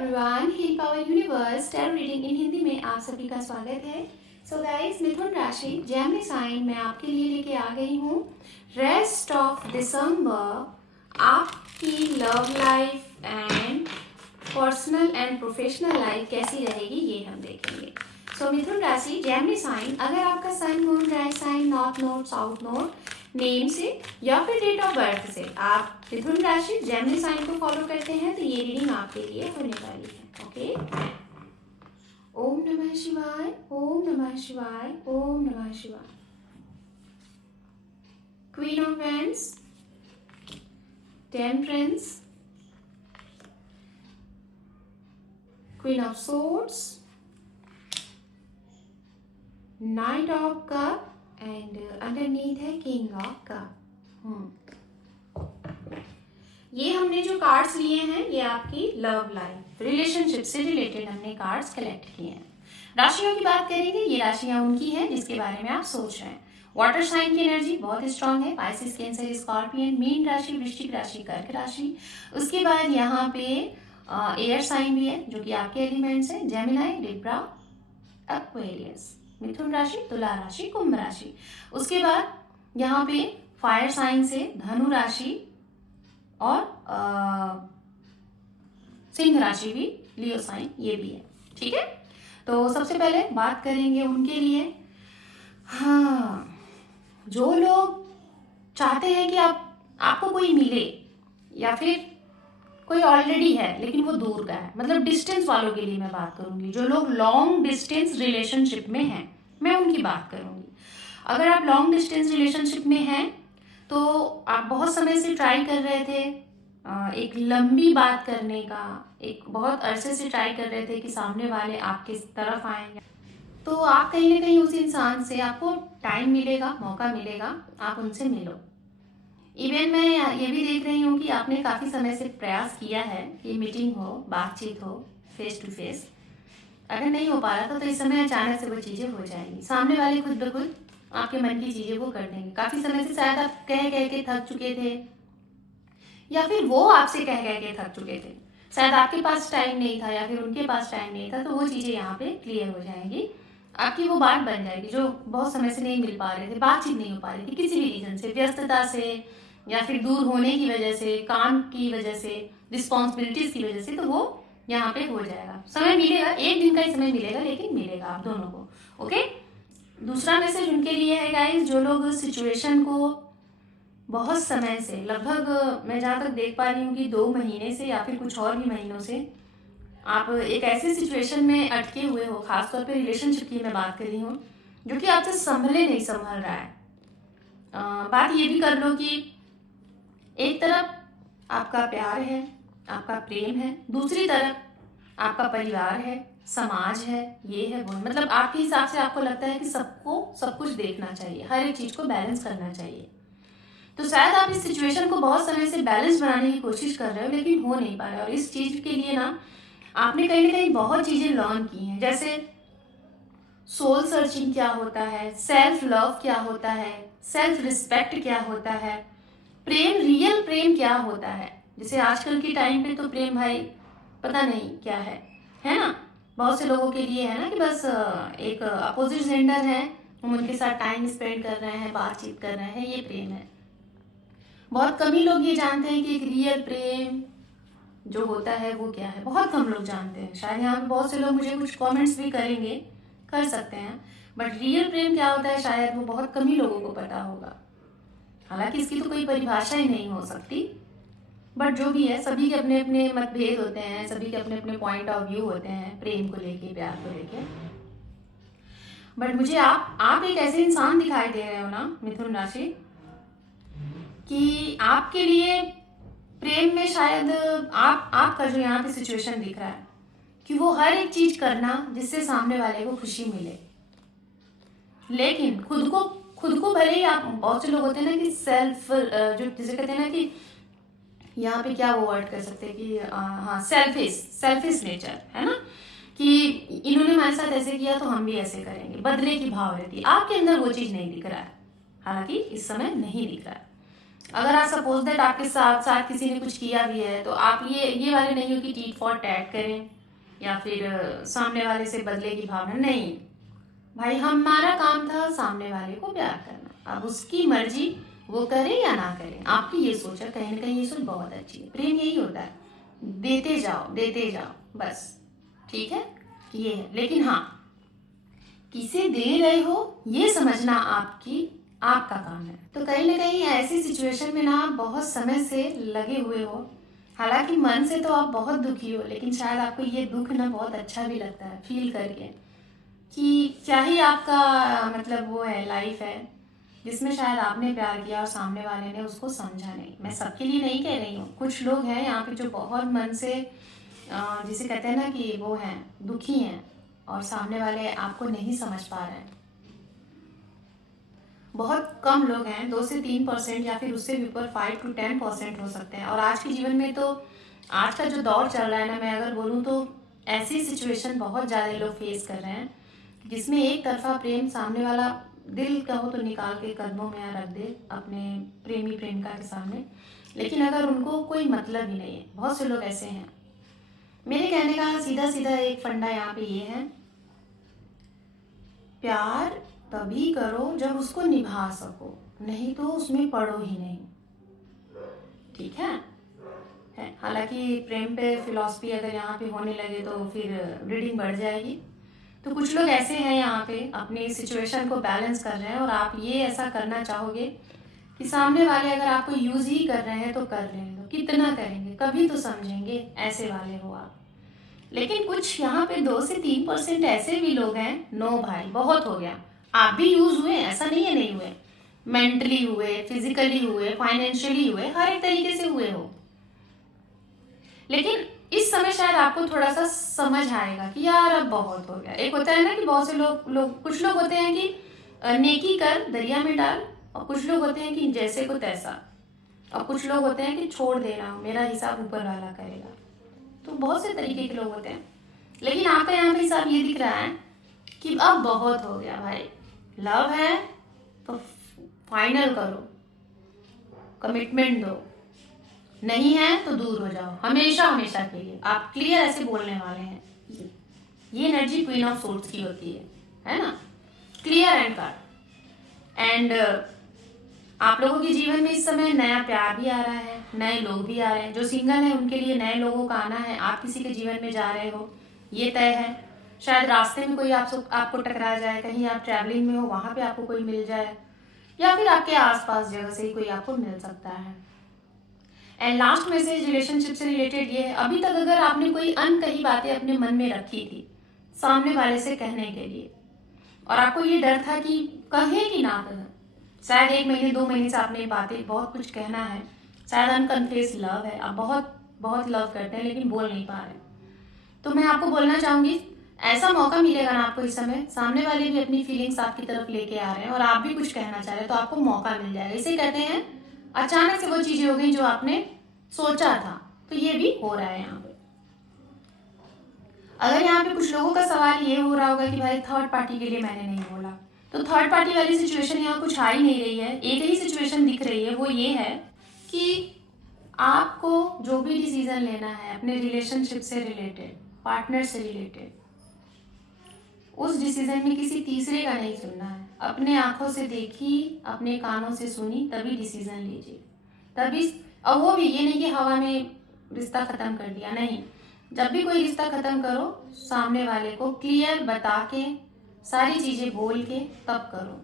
Everyone, heal power universe tarot reading in Hindi में आप सभी का स्वागत है। सो गाइस, मिथुन राशि जेमिनी साइन मैं आपके लिए लेके आ गई हूँ। रेस्ट ऑफ दिसंबर आपकी love life and personal and professional life कैसी रहेगी ये हम देखेंगे। सो मिथुन राशि जेमिनी साइन, अगर आपका sun moon rise sign north node south node name से या फिर डेट ऑफ बर्थ से आप मिथुन राशि जेमिनी साइन को फॉलो करते हैं तो ये रीडिंग आपके लिए होने वाली है। ओके, ओम नमः शिवाय, ओम नमः शिवाय, ओम नमः शिवाय। Queen of wands, temperance, queen of swords, night of cup and underneath है किंग ऑफ कप। ये हमने जो कार्ड्स लिए हैं ये आपकी लव लाइफ रिलेशनशिप से रिलेटेड हमने कार्ड्स कलेक्ट किए हैं। राशियों की बात करेंगे, ये राशियां उनकी हैं जिसके बारे में आप सोच रहे हैं। वाटर साइन की एनर्जी बहुत स्ट्रांग है, पाइसिस, कैंसर, स्कॉर्पियन, मीन राशि, वृश्चिक राशि, कर्क राशि। उसके बाद यहाँ पे एयर साइन भी है जो कि आपके एलिमेंट्स हैं, जेमिनाई, लिब्रा, एक्वेरियस, मिथुन राशि, तुला राशि, कुंभ राशि। उसके बाद यहाँ पे फायर साइन से धनु राशि और सिंह राशि भी, लियो साइन ये भी है। ठीक है, तो सबसे पहले बात करेंगे उनके लिए। हाँ, जो लोग चाहते हैं कि आपको कोई मिले या फिर कोई ऑलरेडी है लेकिन वो दूर का है, मतलब डिस्टेंस वालों के लिए मैं बात करूंगी। जो लोग लॉन्ग डिस्टेंस रिलेशनशिप में हैं मैं उनकी बात करूंगी। अगर आप लॉन्ग डिस्टेंस रिलेशनशिप में हैं तो आप बहुत समय से ट्राई कर रहे थे एक लंबी बात करने का, एक बहुत अरसे से ट्राई कर रहे थे कि सामने वाले आपके तरफ आएंगे, तो आप कहीं ना कहीं उस इंसान से आपको टाइम मिलेगा, मौका मिलेगा, आप उनसे मिलो। इवन मैं ये भी देख रही हूँ कि आपने काफ़ी समय से प्रयास किया है कि मीटिंग हो, बातचीत हो, फेस टू फेस। अगर नहीं हो पा रहा था तो इस समय अचानक से वो चीज़ें हो जाएंगी। सामने वाले खुद ब खुद आपके मन की चीज़ें वो कर देंगे। काफ़ी समय से शायद आप कह के थक चुके थे या फिर वो आपसे कह के थक चुके थे। शायद आपके पास टाइम नहीं था या फिर उनके पास टाइम नहीं था, तो वो चीज़ें यहाँ पे क्लियर हो जाएंगी। आपकी वो बात बन जाएगी जो बहुत समय से नहीं मिल पा रहे थे, बातचीत नहीं हो पा रही थी किसी भी रीजन से, व्यस्तता से या फिर दूर होने की वजह से, काम की वजह से, रिस्पॉन्सिबिलिटीज की वजह से, तो वो यहाँ पे हो जाएगा। समय मिलेगा, एक दिन का ही समय मिलेगा लेकिन मिलेगा आप दोनों को। ओके, दूसरा मैसेज उनके लिए है गाइस, जो लोग सिचुएशन को बहुत समय से, लगभग मैं जहाँ तक देख पा रही हूँ कि 2 महीने से या फिर कुछ और भी महीनों से आप एक ऐसे सिचुएशन में अटके हुए हो, खासतौर पे रिलेशनशिप की मैं बात कर रही हूँ, जो कि आपसे संभले नहीं संभल रहा है। बात ये भी कर लो कि एक तरफ आपका प्यार है, आपका प्रेम है, दूसरी तरफ आपका परिवार है, समाज है, ये है वो, मतलब आपके हिसाब से आपको लगता है कि सबको सब कुछ देखना चाहिए, हर एक चीज़ को बैलेंस करना चाहिए। तो शायद आप इस सिचुएशन को बहुत समय से बैलेंस बनाने की कोशिश कर रहे हो लेकिन हो नहीं पा रहा है। और इस चीज़ के लिए ना आपने कहीं ना कहीं बहुत चीज़ें लर्न की हैं, जैसे सोल सर्चिंग क्या होता है, सेल्फ लव क्या होता है, सेल्फ रिस्पेक्ट क्या होता है, प्रेम, रियल प्रेम क्या होता है। जैसे आजकल के टाइम पे तो प्रेम भाई पता नहीं क्या है ना। बहुत से लोगों के लिए है ना कि बस एक अपोजिट जेंडर है, हम उनके साथ टाइम स्पेंड कर रहे हैं, बातचीत कर रहे हैं, ये प्रेम है। बहुत कम ही लोग ये जानते हैं कि एक रियल प्रेम जो होता है वो क्या है, बहुत कम लोग जानते हैं। शायद यहाँ पे बहुत से लोग मुझे कुछ कमेंट्स भी करेंगे, कर सकते हैं, बट रियल प्रेम क्या होता है शायद वो बहुत कम ही लोगों को पता होगा। हालांकि इसकी तो कोई परिभाषा ही नहीं हो सकती, बट जो भी है, सभी के अपने अपने मतभेद होते हैं, सभी के अपने अपने पॉइंट ऑफ व्यू होते हैं प्रेम को लेके, प्यार को लेके। बट मुझे आप एक ऐसे इंसान दिखाई दे रहे हो ना मिथुन राशि, कि आपके लिए प्रेम में शायद आपका जो यहाँ पे सिचुएशन दिख रहा है कि वो हर एक चीज करना जिससे सामने वाले को खुशी मिले, लेकिन खुद को भले ही, आप बहुत से लोग होते हैं ना कि सेल्फ, जो जिसे कहते हैं ना कि यहाँ पे क्या वो वर्ड कर सकते हैं कि हाँ, सेल्फिश नेचर है ना, कि इन्होंने हमारे साथ ऐसे किया तो हम भी ऐसे करेंगे, बदले की भाव रहती है। आपके अंदर वो चीज़ नहीं दिख रहा है, हालांकि इस समय नहीं दिख रहा है। अगर आप सपोज दैट आपके साथ साथ किसी ने कुछ किया भी है तो आप ये वाले नहीं हो कि टीट फॉर टैट करें या फिर सामने वाले से बदले की भावना नहीं। भाई हमारा काम था सामने वाले को प्यार करना, अब उसकी मर्जी वो करे या ना करे। आपकी ये सोच है, कहीं ना कहीं ये सोच बहुत अच्छी है। प्रेम यही होता है, देते जाओ बस, ठीक है, ये है। लेकिन हाँ, किसे दे रहे हो ये समझना आपका काम है। तो कहीं ना कहीं ऐसी सिचुएशन में ना आप बहुत समय से लगे हुए हो, हालांकि मन से तो आप बहुत दुखी हो, लेकिन शायद आपको ये दुख ना बहुत अच्छा भी लगता है फील करके कि क्या ही आपका मतलब वो है, लाइफ है जिसमें शायद आपने प्यार किया और सामने वाले ने उसको समझा नहीं। मैं सबके लिए नहीं कह रही हूँ, कुछ लोग हैं यहाँ पे जो बहुत मन से जिसे कहते हैं ना कि वो हैं, दुखी हैं, और सामने वाले आपको नहीं समझ पा रहे हैं। बहुत कम लोग हैं, 2 से 3% या फिर उससे भी ऊपर 5 to 10% हो सकते हैं। और आज के जीवन में तो आज का जो दौर चल रहा है ना, मैं अगर बोलूँ तो ऐसी सिचुएशन बहुत ज़्यादा लोग फेस कर रहे हैं जिसमें एक तरफा प्रेम, सामने वाला दिल का हो तो निकाल के कदमों में रख दे अपने प्रेमी प्रेमिका के सामने, लेकिन अगर उनको कोई मतलब ही नहीं है। बहुत से लोग ऐसे हैं। मेरे कहने का सीधा सीधा एक फंडा यहाँ पे ये है, प्यार तभी करो जब उसको निभा सको, नहीं तो उसमें पड़ो ही नहीं, ठीक है। हालांकि प्रेम पे फिलॉसफी अगर यहाँ पे होने लगे तो फिर रीडिंग बढ़ जाएगी। तो कुछ लोग ऐसे हैं यहाँ पे अपनी सिचुएशन को बैलेंस कर रहे हैं, और आप ये ऐसा करना चाहोगे कि सामने वाले अगर आपको यूज ही कर रहे हैं तो कर रहे हैं, तो कितना करेंगे, कभी तो समझेंगे, ऐसे वाले हो आप। लेकिन कुछ यहाँ पे 2 से 3% ऐसे भी लोग हैं, नो भाई बहुत हो गया, आप भी यूज हुए, ऐसा नहीं है नहीं हुए, मेंटली हुए, फिजिकली हुए, फाइनेंशियली हुए, हर एक तरीके से हुए हो। लेकिन इस समय शायद आपको थोड़ा सा समझ आएगा कि यार अब बहुत हो गया। एक होता है ना कि बहुत से कुछ लोग होते हैं कि नेकी कर दरिया में डाल, और कुछ लोग होते हैं कि जैसे को तैसा, और कुछ लोग होते हैं कि छोड़ दे रहा हूँ, मेरा हिसाब ऊपर वाला करेगा। तो बहुत से तरीके के लोग होते हैं, लेकिन आपका यहाँ पे हिसाब ये दिख रहा है कि अब बहुत हो गया भाई, लव है तो फाइनल करो, कमिटमेंट दो, नहीं है तो दूर हो जाओ हमेशा हमेशा के लिए। आप क्लियर ऐसे बोलने वाले हैं। ये एनर्जी क्वीन ऑफ सोर्स की होती है ना, क्लियर एंड कट। एंड आप लोगों के जीवन में इस समय नया प्यार भी आ रहा है, नए लोग भी आ रहे हैं। जो सिंगल है उनके लिए नए लोगों का आना है, आप किसी के जीवन में जा रहे हो, ये तय है। शायद रास्ते में कोई आपको टकरा जाए, कहीं आप ट्रैवलिंग में हो वहां पे आपको कोई मिल जाए, या फिर आपके आसपास जगह से ही कोई आपको मिल सकता है। एंड लास्ट मैसेज रिलेशनशिप से रिलेटेड ये है, अभी तक अगर आपने कोई अनकही बातें अपने मन में रखी थी सामने वाले से कहने के लिए, और आपको ये डर था कि कहे कि ना कहे, शायद 1 महीने 2 महीने से आपने बातें बहुत कुछ कहना है, शायद अनकन्फेस लव है, आप बहुत बहुत लव करते हैं लेकिन बोल नहीं पा रहे, तो मैं आपको बोलना चाहूंगी ऐसा मौका मिलेगा ना आपको इस समय, सामने वाले भी अपनी फीलिंग्स आपकी तरफ लेके आ रहे हैं और आप भी कुछ कहना चाह रहे हैं, तो आपको मौका मिल जाएगा। इसे कहते हैं अचानक से वो चीजें हो गई जो आपने सोचा था, तो ये भी हो रहा है यहाँ पे। अगर यहाँ पे कुछ लोगों का सवाल ये हो रहा होगा कि भाई थर्ड पार्टी के लिए मैंने नहीं बोला, तो थर्ड पार्टी वाली सिचुएशन यहाँ कुछ आ ही नहीं रही है। एक ही सिचुएशन दिख रही है, वो ये है कि आपको जो भी डिसीजन लेना है अपने रिलेशनशिप से रिलेटेड, पार्टनर से रिलेटेड, उस डिसीजन में किसी तीसरे का नहीं सुनना है। अपने आंखों से देखी, अपने कानों से सुनी, तभी डिसीजन लीजिए। तभी, और वो भी ये नहीं कि हवा में रिश्ता खत्म कर दिया, नहीं। जब भी कोई रिश्ता खत्म करो, सामने वाले को क्लियर बता के, सारी चीजें बोल के तब करो।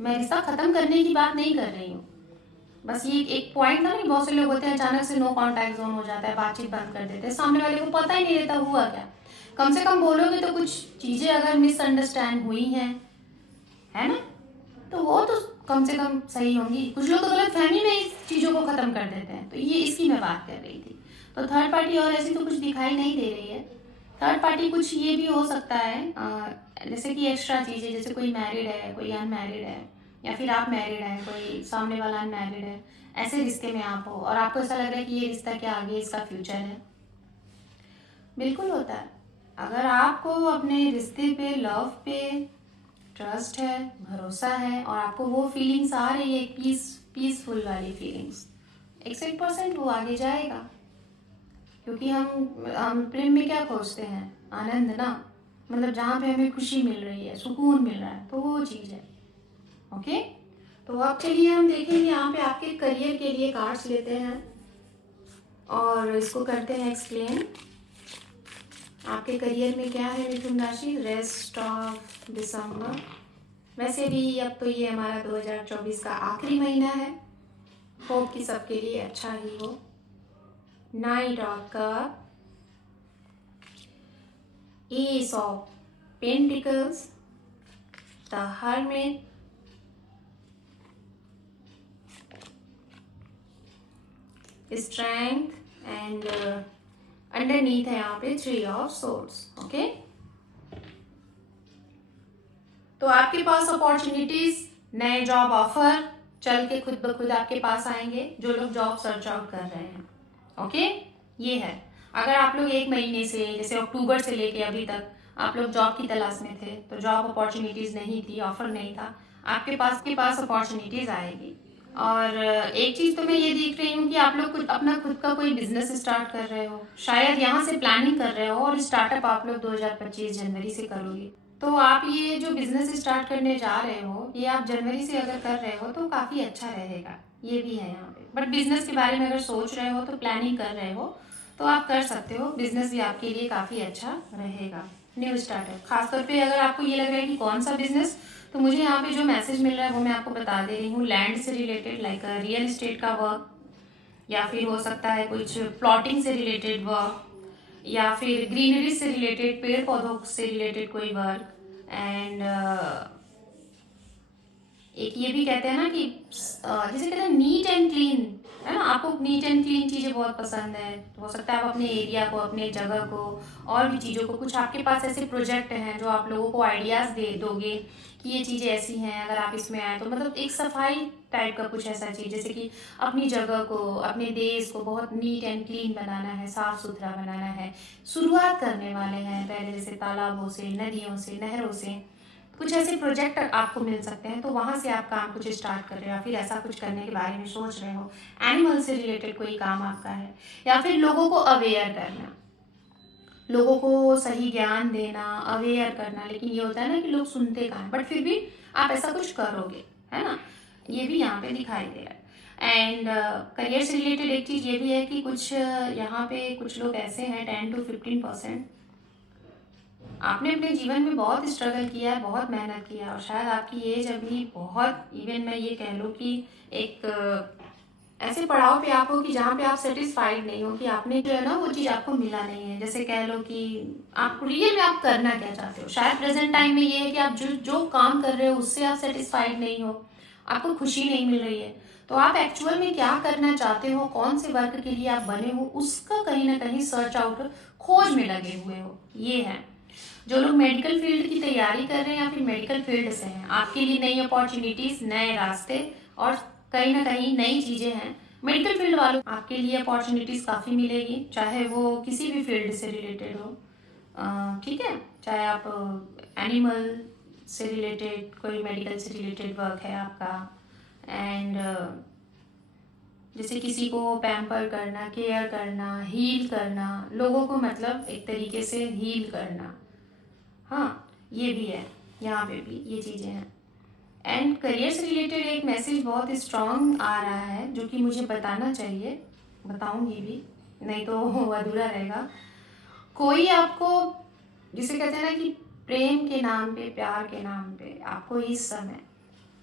मैं रिश्ता खत्म करने की बात नहीं कर रही हूँ, बस ये एक पॉइंट था ना, बहुत से लोग होते हैं अचानक से नो कॉन्टैक्ट जोन हो जाता है, बातचीत बंद कर देते हैं, सामने वाले को पता ही नहीं रहता हुआ क्या। कम से कम बोलोगे तो कुछ चीजें अगर मिसअंडरस्टैंड हुई हैं, है ना, तो वो तो कम से कम सही होंगी। कुछ लोग तो गलत फहमी में इस चीजों को खत्म कर देते हैं, तो ये इसकी मैं बात कर रही थी। तो थर्ड पार्टी और ऐसी तो कुछ दिखाई नहीं दे रही है। थर्ड पार्टी कुछ ये भी हो सकता है, जैसे कि एक्स्ट्रा चीजें, जैसे कोई मैरिड है, कोई अनमैरिड है, या फिर आप मैरिड हैं, कोई सामने वाला अनमैरिड है, ऐसे रिश्ते में आप हो और आपको ऐसा लग रहा है कि ये रिश्ता क्या आगे इसका फ्यूचर है। बिल्कुल होता है। अगर आपको अपने रिश्ते पे, लव पे ट्रस्ट है, भरोसा है, और आपको वो फीलिंग्स आ रही है, पीसफुल वाली फीलिंग्स। 61% वो आगे जाएगा, क्योंकि हम प्रेम में क्या खोजते हैं? आनंद ना, मतलब जहाँ पे हमें खुशी मिल रही है, सुकून मिल रहा है, तो वो चीज़ है। ओके, तो अब चलिए हम देखेंगे यहाँ पे आपके करियर के लिए कार्ड्स लेते हैं और इसको करते हैं एक्सप्लेन। आपके करियर में क्या है मिथुन राशि? Rest of December. वैसे भी अब तो ये हमारा 2024 का आखिरी महीना है, होप कि सबके लिए अच्छा ही हो। Night of cup, S of pentacles, the hermit, strength and underneath है यहाँ पे 3 ऑफ सोर्ड्स। ओके, तो आपके पास अपॉर्चुनिटीज, नए जॉब ऑफर चल के खुद ब खुद आपके पास आएंगे, जो लोग जॉब सर्च आउट कर रहे हैं। ओके, ये है। अगर आप लोग 1 महीने से, जैसे अक्टूबर से लेके अभी तक आप लोग जॉब की तलाश में थे, तो जॉब अपॉर्चुनिटीज नहीं थी, ऑफर नहीं था, आपके पास अपॉर्चुनिटीज आएगी। और एक चीज तो मैं ये देख रही हूँ कि आप लोग अपना खुद का कोई बिजनेस स्टार्ट कर रहे हो, शायद यहाँ से प्लानिंग कर रहे हो और स्टार्टअप आप लोग 2025 जनवरी से करोगे। तो आप ये जो बिजनेस स्टार्ट करने जा रहे हो, ये आप जनवरी से अगर कर रहे हो तो काफी अच्छा रहेगा, ये भी है यहाँ पे। बट बिजनेस के बारे में अगर सोच रहे हो, तो प्लानिंग कर रहे हो, तो आप कर सकते हो, बिजनेस भी आपके लिए काफी अच्छा रहेगा। न्यू स्टार्टअप, खासतौर पे अगर आपको ये लग रहा है कि कौन सा बिजनेस, तो मुझे यहाँ पे जो मैसेज मिल रहा है वो मैं आपको बता दे रही हूँ। लैंड से रिलेटेड, लाइक रियल एस्टेट का वर्क, या फिर हो सकता है कुछ प्लॉटिंग से रिलेटेड वर्क, या फिर ग्रीनरी से रिलेटेड, पेड़ पौधों से रिलेटेड कोई वर्क। एंड एक ये भी कहते हैं ना कि जैसे कहते हैं नीट एंड क्लीन, है ना, आपको नीट एंड क्लीन चीज़ें बहुत पसंद है, तो हो सकता है आप अपने एरिया को, अपने जगह को और भी चीज़ों को, कुछ आपके पास ऐसे प्रोजेक्ट हैं जो आप लोगों को आइडियाज़ दे दोगे कि ये चीज़ें ऐसी हैं, अगर आप इसमें आए तो, मतलब एक सफाई टाइप का कुछ ऐसा चीज़, जैसे कि अपनी जगह को, अपने देश को बहुत नीट एंड क्लीन बनाना है, साफ़ सुथरा बनाना है। शुरुआत करने वाले हैं पहले, जैसे तालाबों से, नदियों से, नहरों से, कुछ ऐसे प्रोजेक्ट आपको मिल सकते हैं, तो वहाँ से आप काम कुछ स्टार्ट कर रहे हो, या फिर ऐसा कुछ करने के बारे में सोच रहे हो। एनिमल से रिलेटेड कोई काम आपका है, या फिर लोगों को अवेयर करना, लोगों को सही ज्ञान देना, अवेयर करना। लेकिन ये होता है ना कि लोग सुनते कहाँ हैं, बट फिर भी आप ऐसा कुछ करोगे, है ना, ये भी यहाँ पे दिखाई दे रहा है। एंड करियर से रिलेटेड एक चीज़ ये भी है कि कुछ यहाँ पे कुछ लोग ऐसे हैं, 10 to 15%, आपने अपने जीवन में बहुत स्ट्रगल किया है, बहुत मेहनत किया है, और शायद आपकी एज अभी बहुत, इवन मैं ये कह लूँ कि एक ऐसे पड़ाव पे आप हो कि जहाँ पे आप सेटिस्फाइड नहीं हो, कि आपने जो है ना वो चीज़ आपको मिला नहीं है। जैसे कह लो कि आप रियल में आप करना क्या चाहते हो, शायद प्रेजेंट टाइम में ये है कि आप जो काम कर रहे हो उससे आप सेटिस्फाइड नहीं हो, आपको खुशी नहीं मिल रही है, तो आप एक्चुअल में क्या करना चाहते हो, कौन से वर्क के लिए आप बने हो, उसका कहीं ना कहीं सर्च आउट, खोज में लगे हुए हो। ये है, जो लोग मेडिकल फील्ड की तैयारी कर रहे हैं या फिर मेडिकल फील्ड से हैं, आपके लिए नई अपॉर्चुनिटीज, नए रास्ते और कहीं ना कहीं नई चीज़ें हैं। मेडिकल फील्ड वालों आपके लिए अपॉर्चुनिटीज काफ़ी मिलेगी, चाहे वो किसी भी फील्ड से रिलेटेड हो, ठीक है, चाहे आप एनिमल से रिलेटेड, कोई मेडिकल से रिलेटेड वर्क है आपका। एंड जैसे किसी को पैम्पर करना, केयर करना, हील करना, लोगों को मतलब एक तरीके से हील करना, हाँ, ये भी है, यहाँ पे भी ये चीज़ें हैं। एंड करियर से रिलेटेड एक मैसेज बहुत स्ट्रॉन्ग आ रहा है, जो कि मुझे बताना चाहिए, बताऊंगी भी, नहीं तो अधूरा रहेगा। कोई आपको, जिसे कहते हैं ना कि प्रेम के नाम पे, प्यार के नाम पे आपको इस समय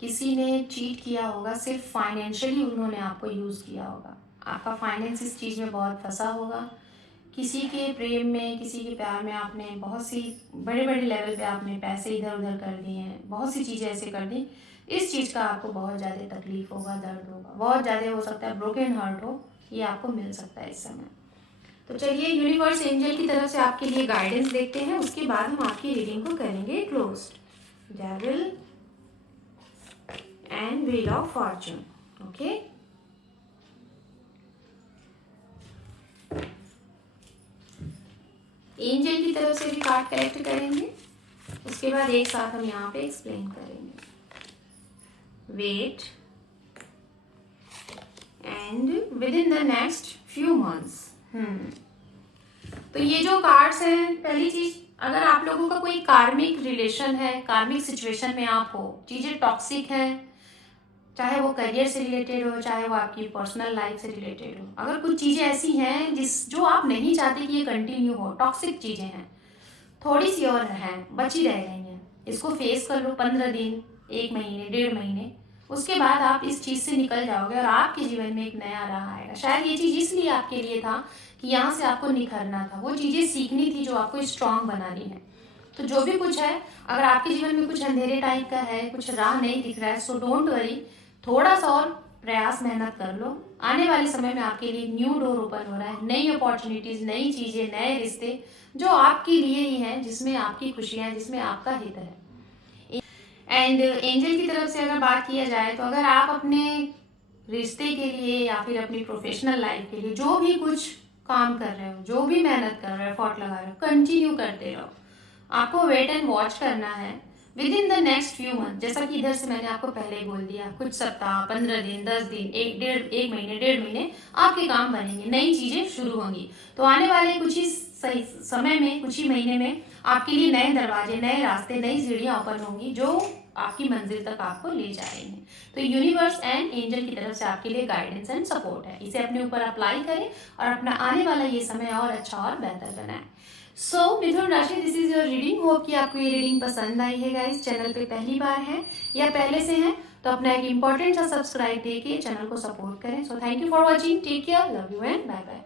किसी ने चीट किया होगा, सिर्फ फाइनेंशियली उन्होंने आपको यूज़ किया होगा, आपका फाइनेंस इस चीज़ में बहुत फंसा होगा। किसी के प्रेम में, किसी के प्यार में आपने बहुत सी बड़े बड़े लेवल पे आपने पैसे इधर उधर कर दिए हैं, बहुत सी चीज़ें ऐसे कर दी, इस चीज़ का आपको बहुत ज़्यादा तकलीफ होगा, दर्द होगा, बहुत ज़्यादा हो सकता है ब्रोकन हार्ट हो, ये आपको मिल सकता है इस समय। तो चलिए यूनिवर्स एंजल की तरफ से आपके लिए गाइडेंस देखते हैं, उसके बाद हम आपकी रीडिंग को करेंगे close. Devil and wheel of Fortune. Okay, angel की तरफ से भी कार्ड कलेक्ट करेंगे, उसके बाद एक साथ हम यहाँ पे एक्सप्लेन करेंगे। Wait, and within the next few months. तो ये जो कार्ड्स हैं, पहली चीज, अगर आप लोगों का कोई कार्मिक रिलेशन है, कार्मिक सिचुएशन में आप हो, चीजें टॉक्सिक हैं, चाहे वो करियर से रिलेटेड हो, चाहे वो आपकी पर्सनल लाइफ से रिलेटेड हो, अगर कुछ चीजें ऐसी हैं जो आप नहीं चाहते कि ये कंटिन्यू हो, टॉक्सिक चीजें हैं, थोड़ी सी और हैं, बची रह गई हैं, इसको फेस कर लो 15 दिन, 1 महीने, 1.5 महीने, उसके बाद आप इस चीज़ से निकल जाओगे और आपके जीवन में एक नया राह आएगा। शायद ये चीज़ इसलिए आपके लिए था कि यहाँ से आपको निखरना था, वो चीज़ें सीखनी थी जो आपको स्ट्रांग बनानी है। तो जो भी कुछ है, अगर आपके जीवन में कुछ अंधेरे टाइप का है, कुछ राह नहीं दिख रहा है, सो डोंट वरी, थोड़ा सा और प्रयास, मेहनत कर लो। आने वाले समय में आपके लिए न्यू डोर ओपन हो रहा है, नई अपॉर्चुनिटीज़, नई चीज़ें, नए रिश्ते जो आपके लिए ही हैं, जिसमें आपकी खुशियाँ हैं, जिसमें आपका हित है। एंड एंजल की तरफ से अगर बात किया जाए तो अगर आप अपने रिश्ते के लिए या फिर अपनी प्रोफेशनल लाइफ के लिए जो भी कुछ काम कर रहे हो, जो भी मेहनत कर रहे हो, एफर्ट लगा रहे हो, कंटिन्यू करते रहो। आपको वेट एंड वॉच करना है with in the next few month. जैसा कि इधर से मैंने आपको पहले ही बोल दिया, कुछ सप्ताह, 15 दिन, 10 दिन, 1 महीने, 1.5 महीने आपके काम बनेंगे, नई चीजें शुरू होंगी। तो आने वाले कुछ ही सही समय में, कुछ ही महीने में आपके लिए नए दरवाजे, नए रास्ते, नई सीढ़ियां ओपन होंगी जो आपकी मंजिल तक आपको ले जाएंगे। तो यूनिवर्स एंड एंजल की तरफ से आपके लिए गाइडेंस एंड सपोर्ट है। इसे अपने ऊपर अप्लाई करें और अपना आने वाला ये समय और अच्छा और बेहतर बनाएं। सो मिथुन राशि, this is your reading. Hope कि आपको ये रीडिंग पसंद आई है। गाइस, चैनल पे पहली बार है या पहले से हैं तो अपना एक इंपॉर्टेंट सा सब्सक्राइब देके चैनल को सपोर्ट करें। So thank you for watching, take care, love you and bye bye.